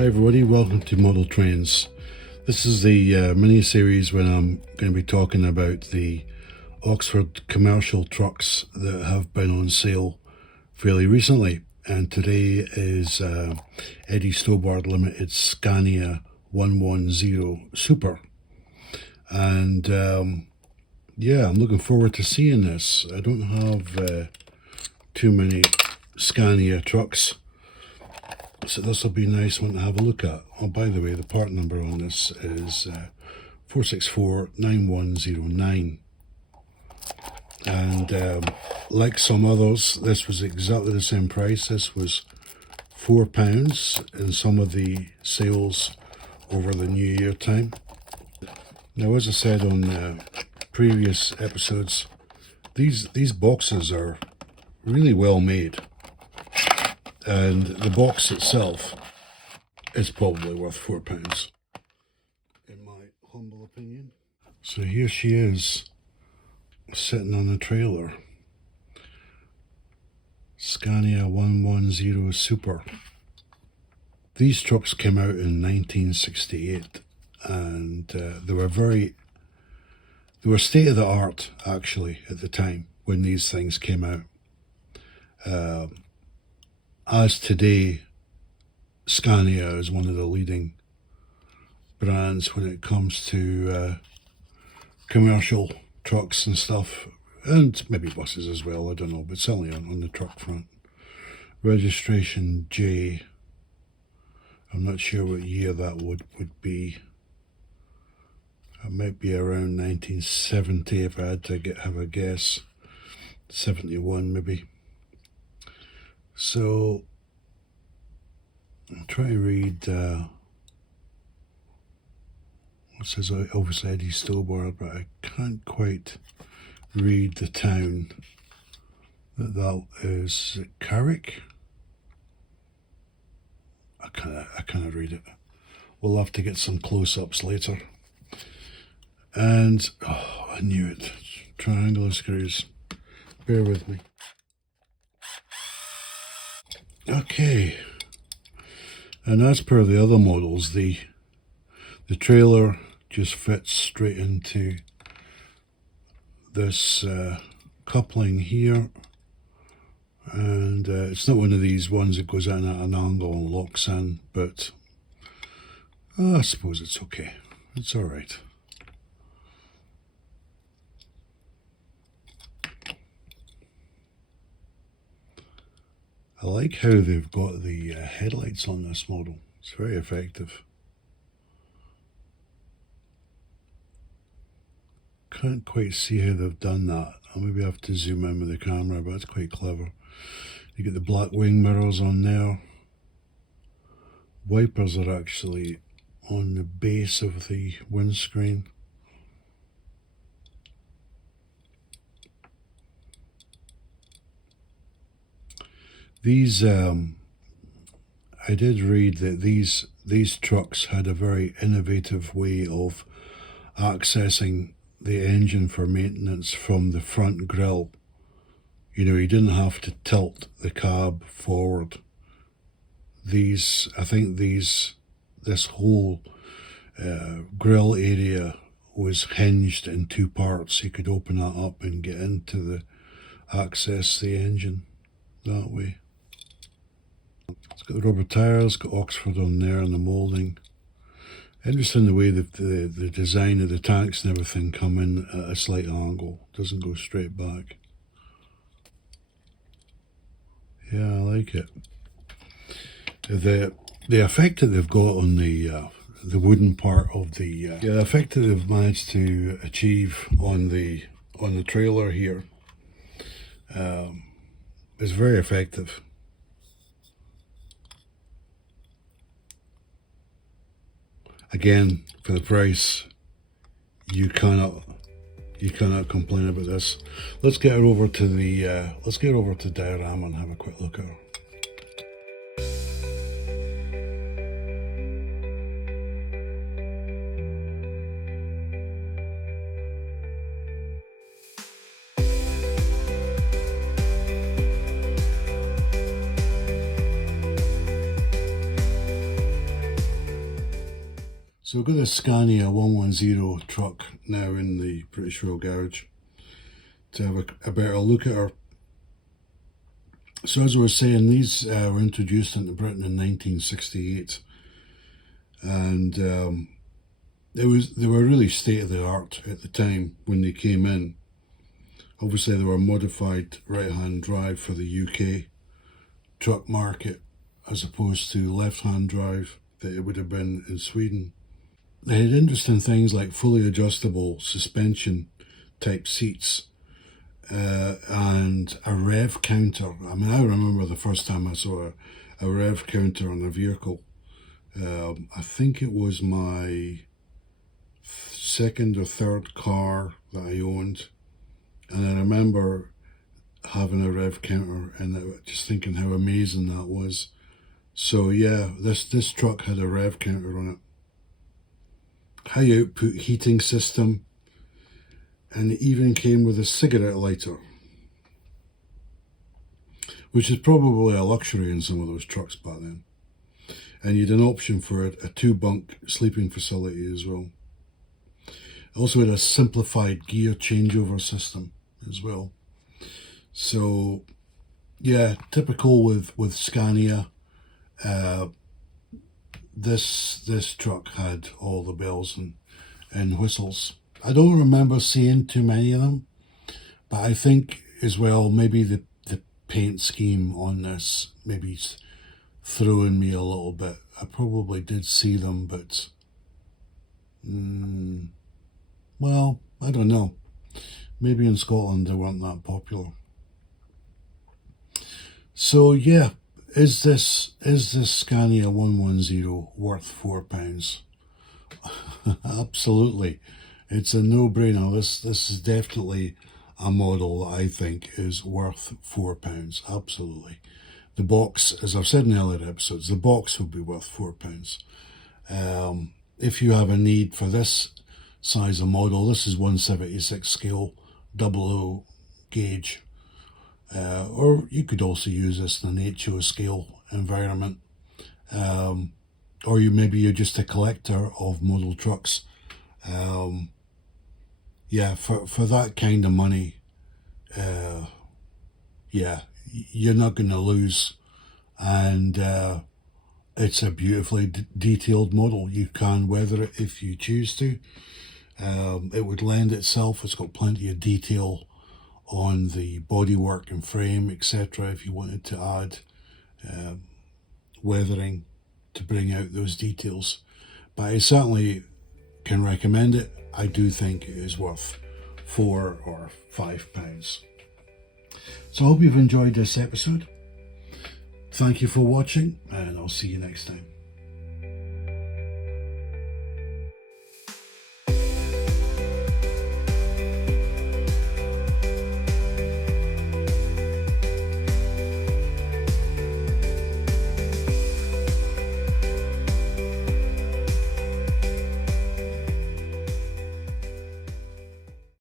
Hi everybody, welcome to Model Trains. This is the mini-series when I'm going to be talking about the Oxford commercial trucks that have been on sale fairly recently. And today is Eddie Stobart Limited Scania 110 Super. And yeah, I'm looking forward to seeing this. I don't have too many Scania trucks, so this will be a nice one to have a look at. Oh, by the way, the part number on this is 4649109. And like some others, this was exactly the same price. This was £4 in some of the sales over the New Year time. Now, as I said on previous episodes, these boxes are really well made, and the box itself is probably worth £4, in my humble opinion. So here she is, sitting on a trailer. Scania 110 Super. These trucks came out in 1968, and they were state of the art actually at the time when these things came out. As today, Scania is one of the leading brands when it comes to commercial trucks and stuff, and maybe buses as well, I don't know, but certainly on the truck front. Registration J. I'm not sure what year that would be. It might be around 1970 if I had to have a guess. 71 maybe. So I'll try to read it says obviously Eddie Stobart, but I can't quite read the town that is. Carrick? I can't read it. We'll have to get some close-ups later. And oh, I knew it. Triangular screws. Bear with me. Okay. And as per the other models, the trailer just fits straight into this coupling here, and it's not one of these ones that goes in at an angle and locks in, but I suppose it's okay. It's all right. I like how they've got the headlights on this model. It's very effective. Can't quite see how they've done that. I'll maybe have to zoom in with the camera, but it's quite clever. You get the black wing mirrors on there. Wipers are actually on the base of the windscreen. These, I did read that these trucks had a very innovative way of accessing the engine for maintenance from the front grille. You know, you didn't have to tilt the cab forward. I think this whole grille area was hinged in two parts. You could open that up and get into access the engine that way. It's got the rubber tyres, got Oxford on there and the moulding. Interesting the way the design of the tanks and everything come in at a slight angle. Doesn't go straight back. Yeah, I like it. The effect that they've got on the wooden part of the the effect that they've managed to achieve on the trailer here is very effective. Again, for the price, you cannot complain about this. Let's get her over to the diorama and have a quick look at her. So we've got a Scania 110 truck now in the British Royal Garage to have a better look at her. So as I was saying, these were introduced into Britain in 1968, and they were really state of the art at the time when they came in. Obviously they were modified right-hand drive for the UK truck market as opposed to left-hand drive that it would have been in Sweden. They had interesting things like fully adjustable suspension type seats and a rev counter. I mean, I remember the first time I saw a rev counter on a vehicle. I think it was my second or third car that I owned, and I remember having a rev counter and just thinking how amazing that was. So yeah, this truck had a rev counter on it. High output heating system, and it even came with a cigarette lighter, which is probably a luxury in some of those trucks back then. And you had an option for a 2-bunk sleeping facility as well. It also had a simplified gear changeover system as well. So yeah, typical with Scania. This truck had all the bells and whistles. I don't remember seeing too many of them, but I think as well maybe the paint scheme on this maybe throwing me a little bit. I probably did see them, but well, I don't know. Maybe in Scotland they weren't that popular. So yeah, is this Scania 110 worth £4? Absolutely, it's a no-brainer. This is definitely a model that I think is worth £4. Absolutely. The box, as I've said in earlier episodes, the box will be worth £4. If you have a need for this size of model, this is 1/76 scale, 00 gauge. Or you could also use this in an HO scale environment. Or you're just a collector of model trucks. Yeah, for that kind of money, yeah, you're not going to lose. And it's a beautifully detailed model. You can weather it if you choose to. It would lend itself. It's got plenty of detail on the bodywork and frame, etc. if you wanted to add weathering to bring out those details. But I certainly can recommend it. I do think it is worth £4 or £5. So I hope you've enjoyed this episode. Thank you for watching, and I'll see you next time.